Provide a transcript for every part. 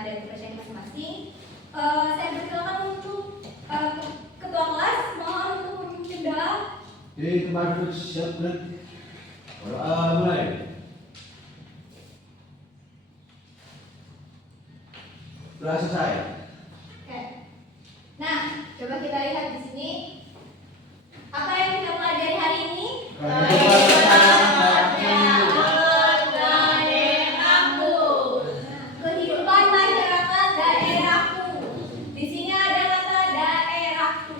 pada tugasnya masing-masing. Saya persilakan untuk ketua kelas, mohon untuk pindah. Oke, kembali duduk siap dan mulai. Sudah selesai. Oke. Nah, coba kita lihat di sini. Apa yang kita pelajari hari ini? Kehidupan masyarakat daerahku. Di sini ada kata daerahku.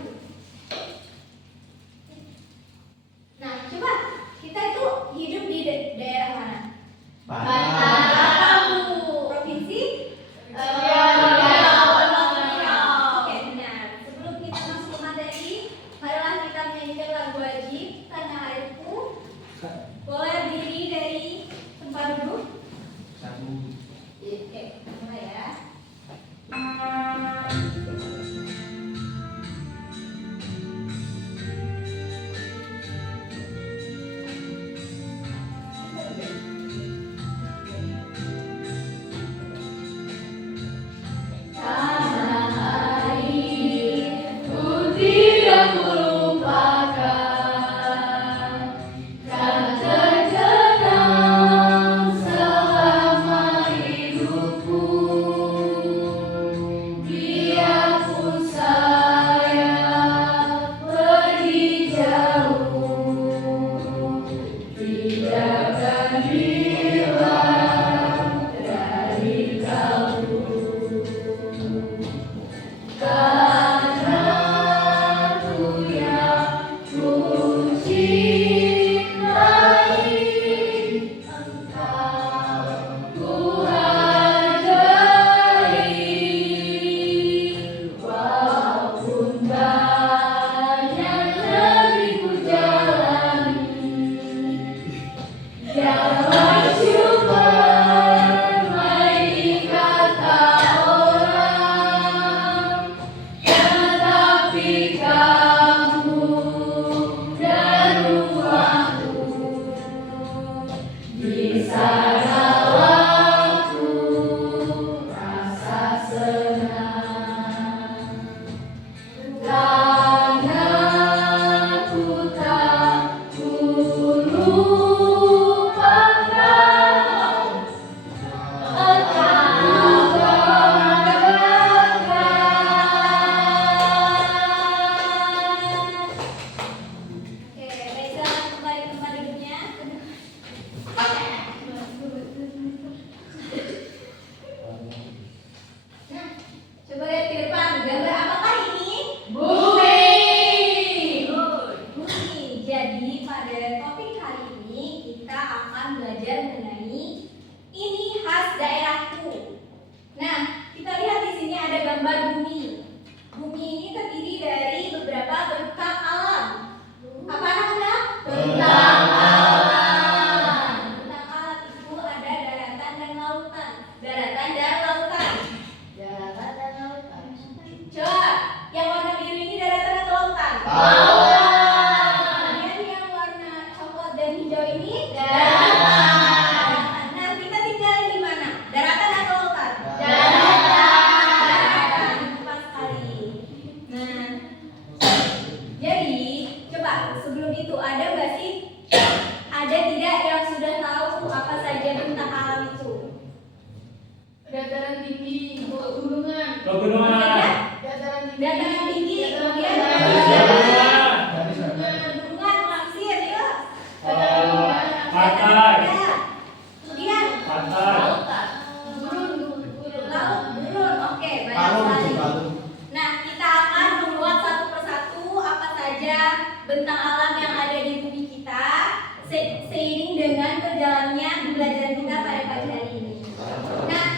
Nah, coba kita itu hidup di daerah mana? Provinsi? Oke, benar. Sebelum kita masuk ke materi, marilah kita menyanyikan lagu wajib Tanah Airku. Boleh berdiri dari tempat duduk? Oke, mulai ya. Oke, Reza kembali ke tempat duduknya. Nah, coba lihat ke depan. Gambar apakah ini? Bumi. Jadi pada topik hari ini kita akan belajar mengenai ini khas daerahku. Nah, kita lihat di sini ada gambar bumi. Bumi ini terdiri dari beberapa bentang alam. Apa namanya? Bentang alam. Bentang alam itu ada daratan dan lautan. Daratan dan lautan. Coba, yang warna biru ini daratan atau lautan? Kemudian yang warna coklat dan hijau ini daratan. Nah, kita tinggal di mana? Daratan atau lautan? Daratan. Tepat sekali. Nah, jadi coba sebelum itu ada nggak sih? Ada tidak yang sudah tahu apa saja bentang alam itu? Dataran tinggi, pegunungan. Dataran tinggi, kemudian gunungan, pasir, ya. Pantai. Kemudian laut, gurun. Oke, banyak sekali. Nah, kita akan membuat satu persatu apa saja bentang alam yang ada di bumi kita seiring dengan berjalannya pembelajaran kita pada pagi hari ini. Nah,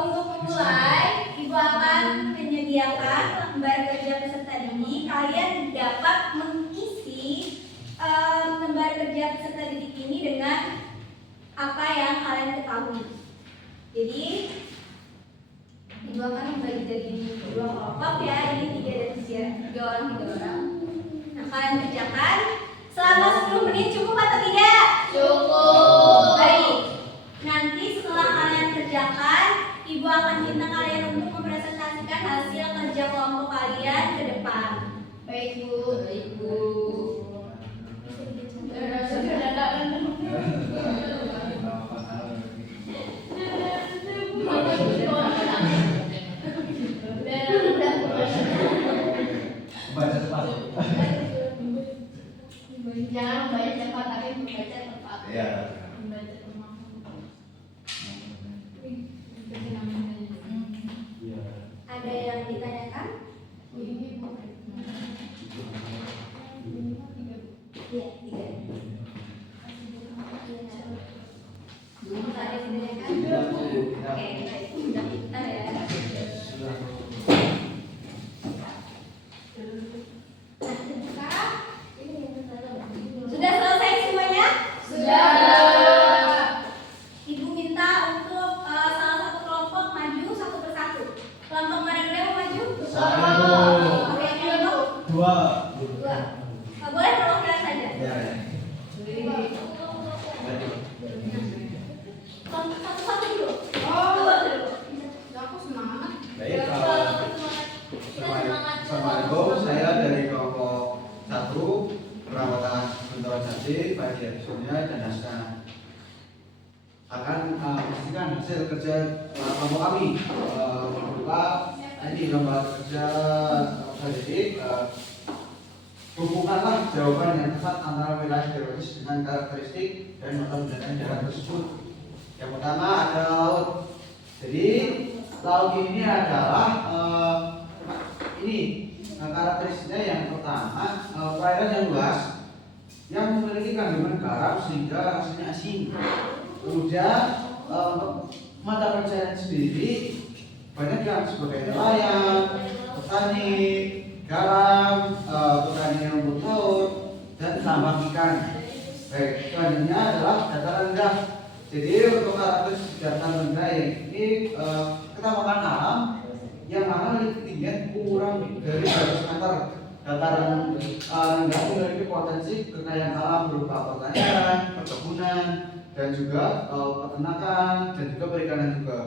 untuk memulai, Ibu akan menyediakan lembar kerja peserta didik. Kalian dapat mengisi lembar kerja peserta didik ini dengan apa yang kalian ketahui. Jadi, Ibu akan membagi jadi dua kelompok ya. Ini 3 orang. Nah, kalian kerjakan selama 10 menit cukup atau tidak? Cukup. Baik. Nanti setelah kalian kerjakan, Ibu membawakan bintang kalian untuk mempresentasikan hasil kerja kelompok kalian ke depan. Baik Bu. Baik Bu. Sudah dadakan. Baca cepat. Jangan membaca cepat tapi membaca tepat. Iya. Membaca tepat. Iya. Ada yang ditanyakan? Ini Bu. Iya, tiga. Ada yang ditanyakan? Tidak, Bu. Tidak. Oke, baik. Sudah pintar ya. Sudah. Sudah selesai semuanya? Sudah. Ibu minta untuk salah satu kelompok maju satu persatu. Kelompok mana dulu yang mau maju? Saya, Bu. Oke, kelompok Dua. dua. Boleh perwakilan saja. Ya, ya. Kelompok satu-satu dulu. Oh. Satu dulu. Aku semangat. Baik, Semangat. Assalamualaikum, saya dari kelompok 1 perawatan organisasi bagi episodenya dan naskah akan memastikan hasil kerja kelompok kami berupa ini lembaga kerja jadi hubungkanlah jawaban yang tepat antara wilayah geografis dengan karakteristik dan mata pelajaran daerah tersebut. Yang pertama ada laut. Jadi laut ini adalah karakteristiknya yang pertama perairan yang luas yang memiliki kandungan garam sehingga rasanya asin. Kemudian mata pencarian sendiri banyak yang sebagai nelayan, petani, garam, petani yang betul dan tambang ikan. Baik, selanjutnya adalah dataran rendah. Jadi untuk karakteristik dataran rendah ini kita makan alam yang mana ketinggian kurang dari 100 meter. Dataran rendah memiliki potensi kekayaan alam berupa pertanian, perkebunan, dan juga peternakan dan juga perikanan juga.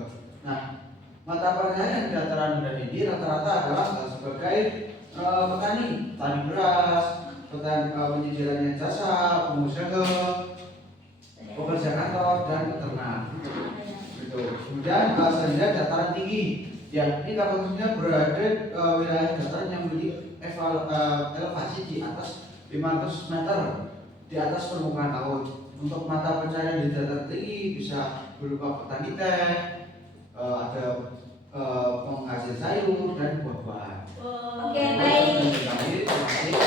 Nah, mata pencarian dataran rendah ini rata-rata adalah sebagai petani beras, penyedia jasa, pengusaha, pekerja kantor dan peternak. Gitu. Kemudian selanjutnya dataran tinggi. Ya, ini kategorinya berada wilayah dataran yang memiliki elevasi di atas 500 meter di atas permukaan laut. Untuk mata pencarian di dataran tinggi bisa berupa petani teh, ada penghasil sayur dan buah-buahan. Oke, baik. Terima kasih.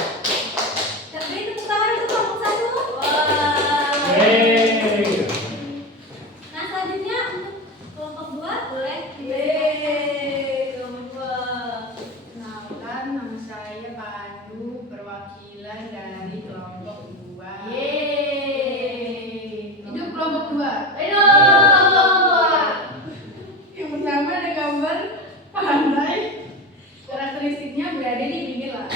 Beri tepuk tangan untuk kelompok satu. Nah, selanjutnya untuk kelompok dua boleh. Kenalkan, nama saya Pandu, perwakilan dari kelompok 2. Hidup kelompok 2. Yang pertama ada gambar pantai. Karakteristiknya berada di pinggir laut.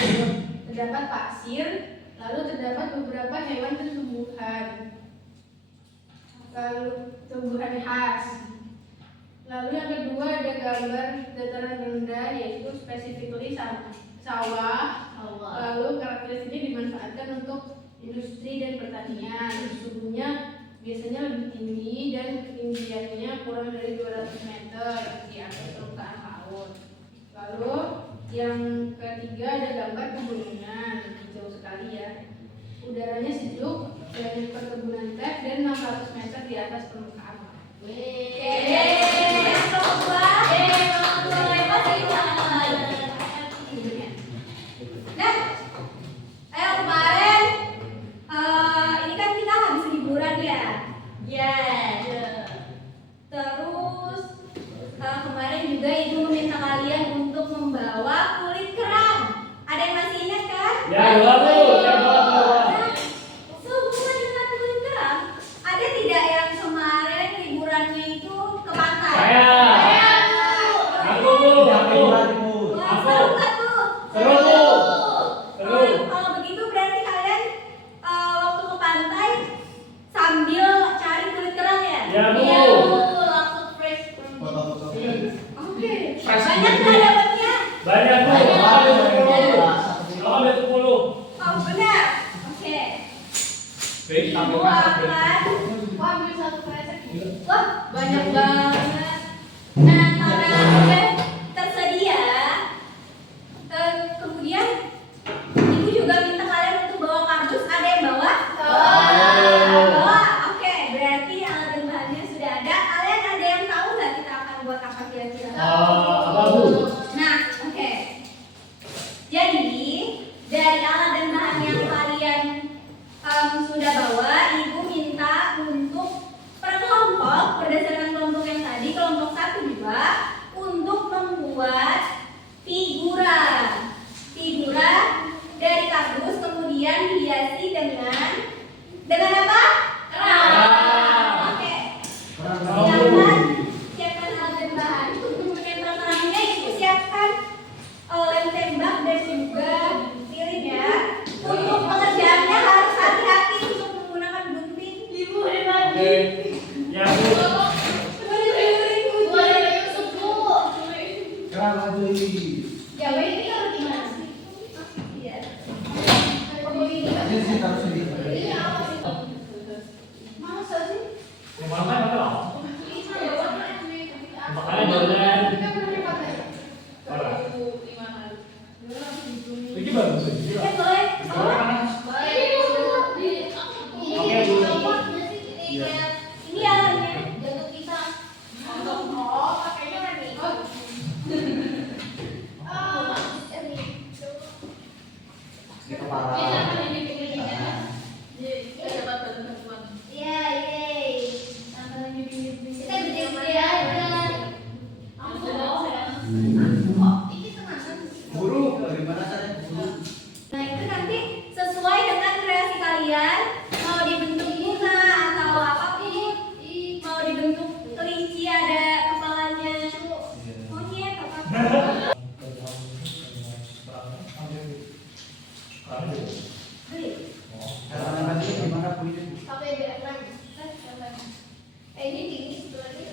Terdapat pasir, lalu terdapat beberapa hewan dan tumbuhan. Lalu tumbuhan khas. Lalu yang kedua ada gambar dataran rendah, yaitu specifically sawah. Lalu karakteristiknya dimanfaatkan untuk industri dan pertanian. Suhunya biasanya lebih tinggi dan ketinggiannya kurang dari 200 meter di atas permukaan laut. Lalu yang ketiga ada gambar pegunungan, jauh sekali ya. Udaranya sejuk dan perkebunan teh dan 600 meter di atas permukaan laut. Nah, kemarin ini kan kita habis liburan ya. Terus kemarin juga ibu meminta kalian untuk membawa kulit kerang. Ada yang masih ingat kan? Ya, bawa Bu. Ya, bawa. Nah, sehubungan dengan kulit kerang, ada tidak yang kemarin liburannya itu ke pantai? Saya. Aku, Bu. Aku. Wah, seru kan tuh? Seru, Bu. Seru. Kalau begitu berarti kalian waktu ke pantai sambil cari kulit kerang ya? Ya, Bu. Iya, Bu. Langsung fresh. Foto-foto. Wah, banyak banget. Nah, karena udah tersedia, kemudian ibu juga minta kalian untuk bawa kardus. Ada yang bawa? Bawa. Oke, berarti alat dan bahannya sudah ada. Kalian ada yang tahu nggak kita akan buat apa kira-kira? Apa Bu? Nah, oke. Jadi dari alat dan bahan yang kalian sudah bawa, ibu minta untuk per kelompok berdasarkan kelompok yang tadi, kelompok 1 juga untuk membuat figura dari kardus, kemudian dihiasi dengan apa? Kerang. Oke. Siapkan alat dan bahan. Untuk menempel kerangnya ibu siapkan lem tembak dan juga lilin ya. Untuk pengerjaannya harus hati-hati untuk menggunakan gunting. Ibu hebat. Oke. Ya Bu. Kerang lagi. Ya, ini harus gimana sih? Iya. Ini sih taruh sini. Masa sih? Yang mana mana? Makanya jalan. Ini bagus sih. Ya boleh. Ini alatnya. Di kepala. Iya, kita gede-gede aja. Guru, bagaimana caranya guru? Nah, itu nanti sesuai dengan kreasi kalian, mau dibentuk bunga atau apapun, mau dibentuk kelinci ada kepalanya, monyet apa. Cara nangkapnya gimana Bu ini? Ini tinggi sebenarnya.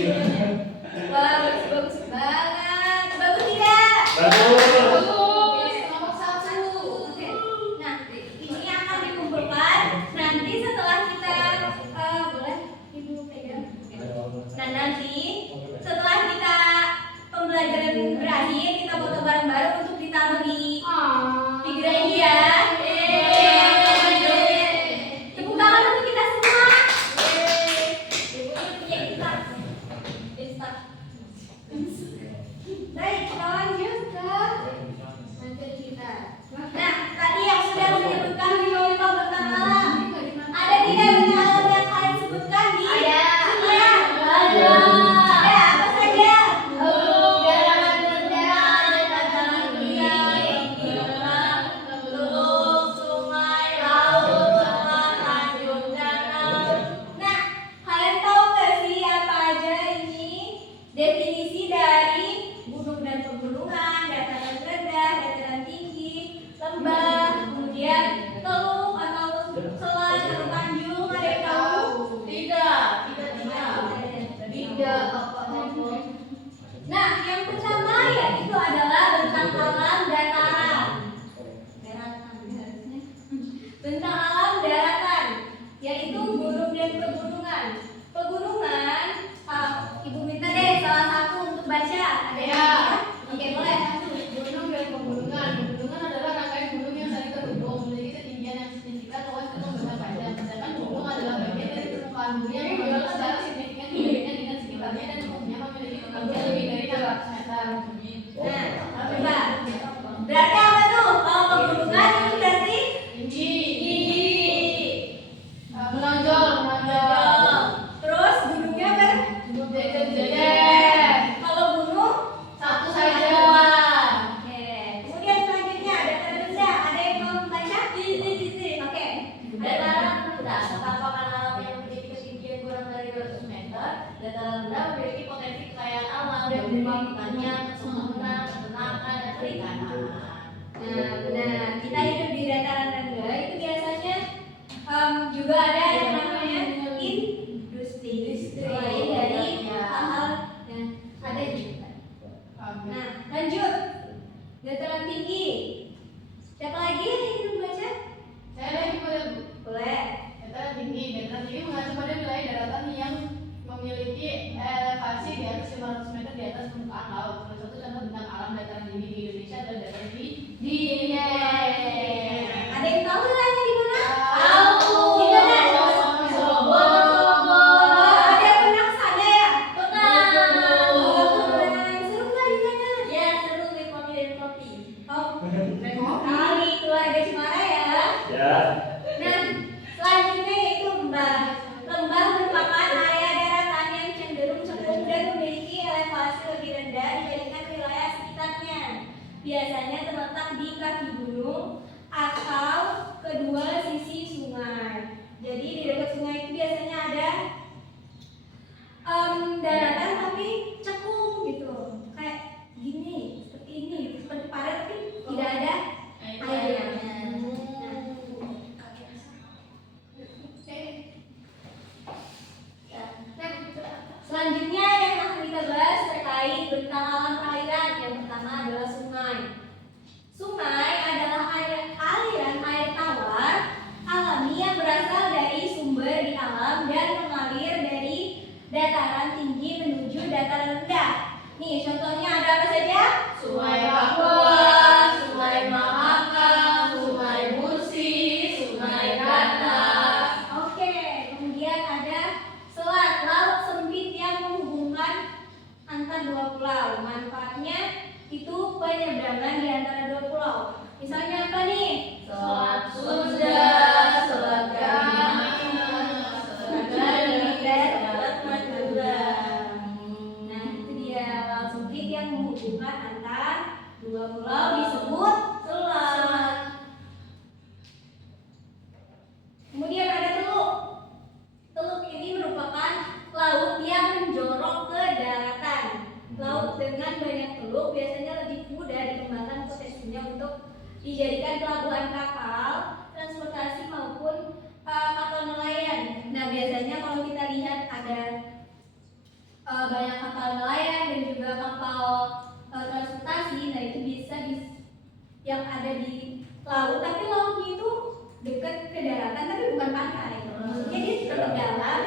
Wah, bagus banget. Bagus tidak? Bagus. Nomor satu. Oke. Nah, ini akan dikumpulkan nanti setelah kita boleh Ibu pegang. Nah, nanti setelah kita pembelajaran berakhir, kita foto bareng-bareng untuk ditaruh di gerai ini ya. Tepuk tangan untuk kita semua. Ibu ini punya kita. Baik, kita lanjut ke materi kita. Nah, tadi yang sudah menyebutkan biologika bentang alam. Ada tidak bentang alam yang kalian sebutkan di? Ada. Ada. Apa saja? Nah, kalian tahu nggak sih apa aja ini definisi dari gunung dan pegunungan, dataran rendah, dataran tinggi, lembah, kemudian teluk atau selat atau tanjung, ada yang tahu? Tidak. Nah, yang pertama yaitu adalah bentang alam dataran. Bentang alam daratan, yaitu gunung dan pegunungan. Pegunungan, Ibu minta deh salah satu untuk baca. Ada yang Ya. bisa? Oke, boleh. Gunung dan pegunungan. Pegunungan adalah rangkaian gunung yang saling terhubung, memiliki ketinggian yang signifikan, luas dan membentang panjang. Sedangkan gunung adalah bagian dari permukaan bumi yang bergerak secara signifikan dibandingkan dengan sekitarnya dan umumnya memiliki ketinggian lebih dari 600 meter. Nah, coba. Berarti apa tuh? Kalau pegunungan itu berarti Tinggi. menonjol. Terus gunungnya Jejer. kalau gunung Satu saja. Oke. Kemudian selanjutnya dataran rendah. Ada yang mau membaca? Oke. Dataran rendah terdapat alam yang memiliki ketinggian kurang dari 200 meter. Dataran rendah memiliki potensi kekayaan alam yang berupa pertanian, perkebunan, peternakan, dan perikanan. Nah, benar. Kita hidup di dataran rendah itu biasanya juga ada yang namanya industri lain dari hal-hal yang ada di kita. Nah, lanjut. Dataran tinggi. Siapa lagi yang ingin membaca? Saya lagi pada Boleh. dataran tinggi. Dataran tinggi mengacu pada wilayah daratan yang memiliki elevasi di atas 500 meter di atas permukaan laut. Salah satu contoh bentang alam dataran tinggi di Indonesia adalah dataran tinggi di Ada yang tahu wilayahnya di mana? Tahu. Di mana? Cirebon. Ada yang pernah ke sana ya? Benar. Oh, keren. Seru nggak di sana? Ya, seru nih kopi dan kopi. Oh, keren sekali keluarga Cemara ya. Ya. Nah, selanjutnya yaitu lembah. Lembah merupakan area daratan yang cenderung cekung dan memiliki elevasi lebih rendah dibandingkan wilayah sekitarnya. Biasanya terletak di kaki gunung atau kedua sisi sungai. Jadi di dekat sungai itu biasanya ada daratan tapi cekung gitu, kayak gini, seperti ini, seperti parit tapi tidak ada airnya. Selanjutnya yang akan kita bahas terkait bentang alam perairan. Yang pertama adalah sungai. Sungai adalah aliran air tawar alami yang berasal dari sumber di alam dan mengalir dari dataran tinggi menuju dataran rendah. Nih, contohnya ada apa saja? Sungai Kapuas, Sungai Mahakam, Sungai Musi, Sungai Katas. Oke, kemudian ada selat, laut sempit yang menghubungkan antar dua pulau. Manfaatnya itu penyeberangan di antara dua pulau. Misalnya apa nih? Selat Sunda, Selat Ganggang, Selat Ganggang, Selat Madura. Nah, itu dia laut sempit yang menghubungkan antar dua pulau disebut selat. Kemudian ada teluk. Teluk ini merupakan laut yang menjorok ke daratan. Laut dengan banyak teluk biasanya lebih mudah dikembangkan potensinya untuk dijadikan pelabuhan kapal, transportasi maupun kapal nelayan. Nah, biasanya kalau kita lihat ada banyak kapal nelayan dan juga kapal transportasi. Nah itu bisa yang ada di laut, tapi lautnya itu dekat ke daratan tapi bukan pantai. Maksudnya dia tetap dalam,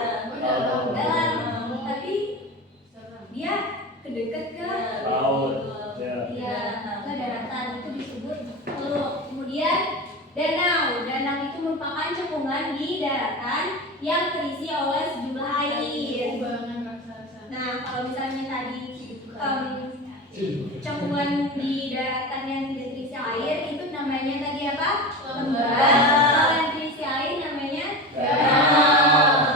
tapi dia kedekat ke Laut. Ya. ya ke daratan, itu disebut teluk. Kemudian danau itu merupakan cekungan di daratan yang terisi oleh sejumlah air. Kubangan raksasa. Nah kalau misalnya tadi cekungan di daratan yang tidak terisi air itu namanya tadi apa? Lembah. Kalau yang terisi air namanya danau.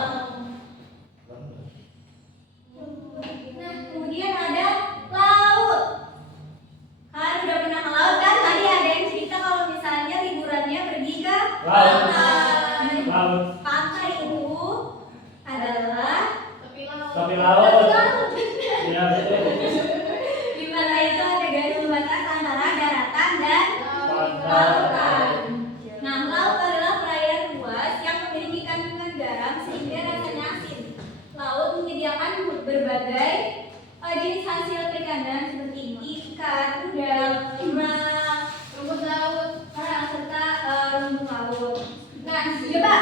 Nah kemudian ada laut. Kalian udah pernah ke laut kan? Tadi ada yang cerita kalau misalnya liburannya pergi ke Laut. pantai. Laut. Pantai itu adalah Tapi laut. laut. Ya betul. Di mana itu ada garis pembatas antara daratan dan Pantai. lautan. Nah, laut adalah perairan luas yang memiliki kandungan garam sehingga rasanya asin. Laut menyediakan berbagai jenis hasil perikanan seperti ikan, udang, kerang, Rumput laut. serta rumput laut. Nah, coba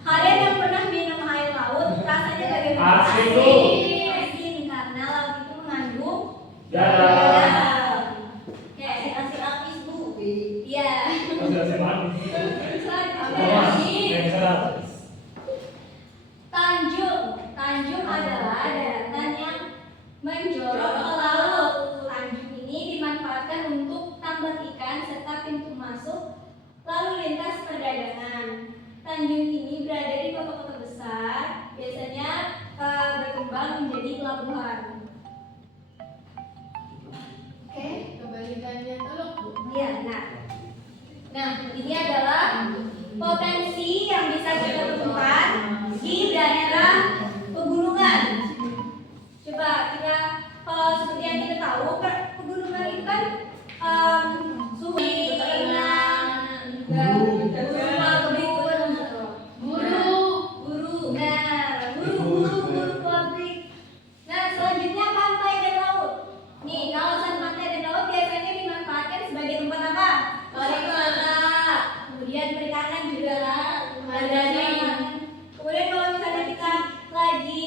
kalian yang pernah minum air laut rasanya bagaimana? Asin, Bu. Asin karena laut itu mengandung Garam. Oke, Asin amis bu. iya. Masih manis. Selanjutnya, Yang serap. Tanjung adalah daratan yang menjorok ke laut. Tanjung ini dimanfaatkan untuk tambak ikan serta pintu masuk lalu lintas perdagangan. Tanjung ini berada di kota-kota besar, biasanya berkembang menjadi pelabuhan. Oke, Kebalikannya teluk, Bu. iya benar. Nah, ini adalah potensi yang bisa kita temukan di daerah pegunungan. Coba kita seperti yang kita tahu, pegunungan itu kan suhu tenang, buru, nah buru pabrik. Nah selanjutnya pantai dan laut. Nih kawasan pantai dan laut biasanya dimanfaatkan sebagai tempat apa? Pariwisata. Kemudian perikanan juga ada nih. Kemudian kalau misalnya kita lagi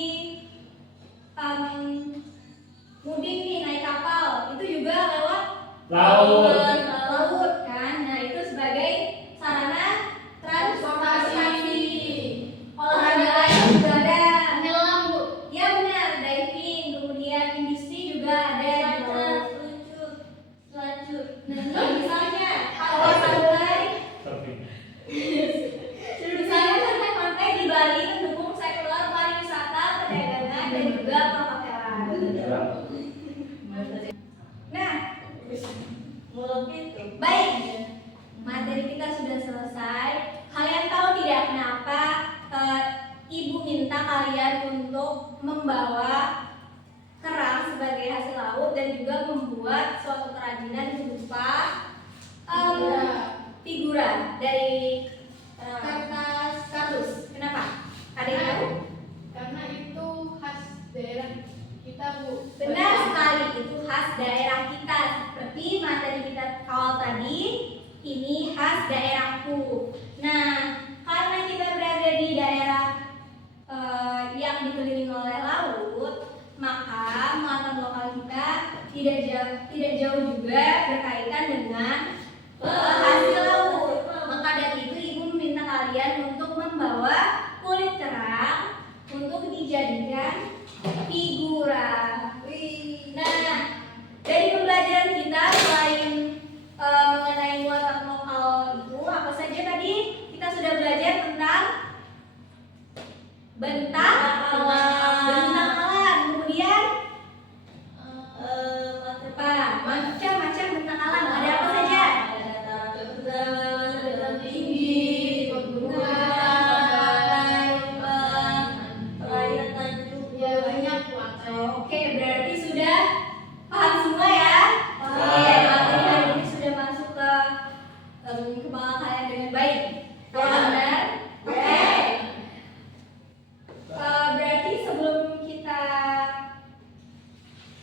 mudik nih naik kapal, itu juga lewat Laut. laut kan. Nah itu sebagai sarana transportasi. Olahraga lain juga ada. Menyelam, Bu. Ya benar, diving, kemudian industri juga ada gitu. Selanjut. Nah, misalnya kalau pantai, Surfing. misalnya pantai di Bali mendukung sektor pariwisata, perdagangan dan juga perhotelan. Nah, Mulut itu. baik, materi kita sudah selesai. Kalian tahu tidak kenapa ibu minta kalian untuk membawa kerang sebagai hasil laut dan juga membuat suatu kerajinan berupa figura dari kertas kardus. Kenapa? Ada yang tahu? Karena itu khas daerah kita, Bu. Benar sekali, itu khas daerah kita. Seperti materi kita awal tadi, ini khas daerahku. Nah, karena kita berada di daerah yang dikelilingi oleh laut, maka muatan lokal kita tidak jauh juga berkaitan dengan hasil laut. Maka dari itu ibu meminta kalian untuk membawa kulit kerang untuk dijadikan figura. Nah, dari pembelajaran kita selain mengenai muatan lokal itu, apa saja tadi kita sudah belajar tentang bentang alam, kemudian macam-macam bentang alam. Ada apa saja? Ada dataran rendah,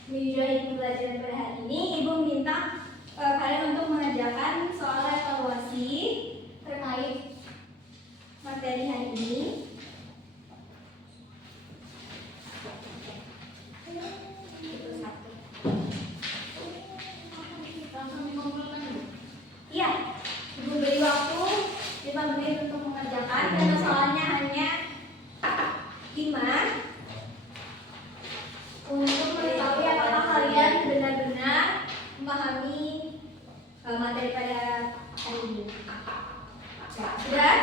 menyudahi pembelajaran pada hari ini, Ibu minta kalian untuk mengerjakan soal evaluasi terkait materi hari ini. Itu satu. Langsung dikumpulkan. Iya, Ibu beri waktu 5 menit untuk mengerjakan karena soalnya hanya 5 untuk mengetahui apakah kalian benar-benar memahami materi pada hari ini. Sudah?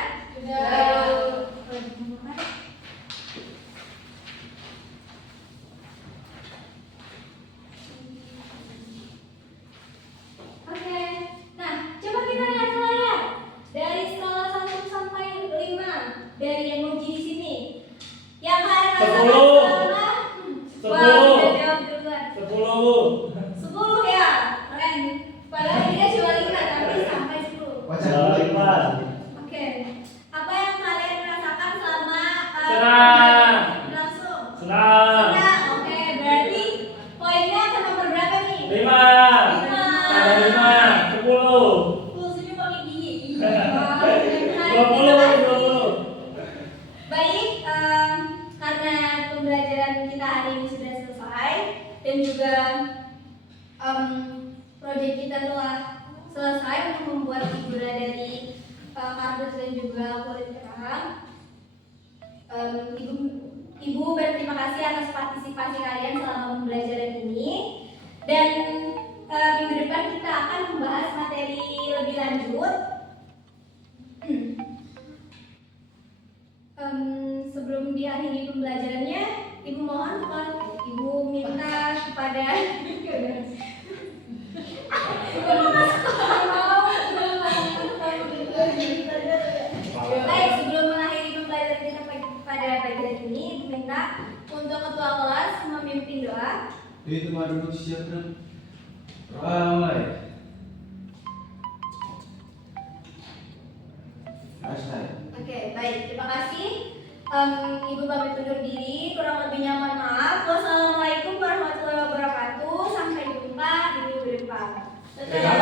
Oke. Nah, coba kita lihat ke layar. Dari skala 1 sampai 5 dari emoji di sini. Yang kalian rasakan 10. selama Wah, 10. sudah jawab duluan. 10. 10 ya, keren. Padahal dia cuma 5 tapi sampai 10. Wajah dulu. Oke. Apa yang kalian rasakan selama Senang. berlangsung? Senang. Senang. Oke, berarti poinnya ke nomor berapa nih? 5. Ada 5. 10. Pulsanya pakai gigi. 20. Baik, karena pembelajaran kita hari ini sudah selesai dan juga proyek kita telah selesai untuk membuat figura dari kardus dan juga kulit kerang. Ibu berterima kasih atas partisipasi kalian selama pembelajaran ini dan minggu depan kita akan membahas materi lebih lanjut. Sebelum diakhiri pembelajarannya, Ibu mohon Ibu minta kepada Baik, sebelum mengakhiri pembelajaran kita pada pagi hari ini, Ibu minta untuk ketua kelas memimpin doa. Itu mah duduk siap dong. Mulai. Selesai. Oke, baik, terima kasih. Ibu pamit undur diri, kurang lebihnya mohon maaf. Wassalamualaikum warahmatullahi wabarakatuh. Sampai jumpa di minggu depan. Terima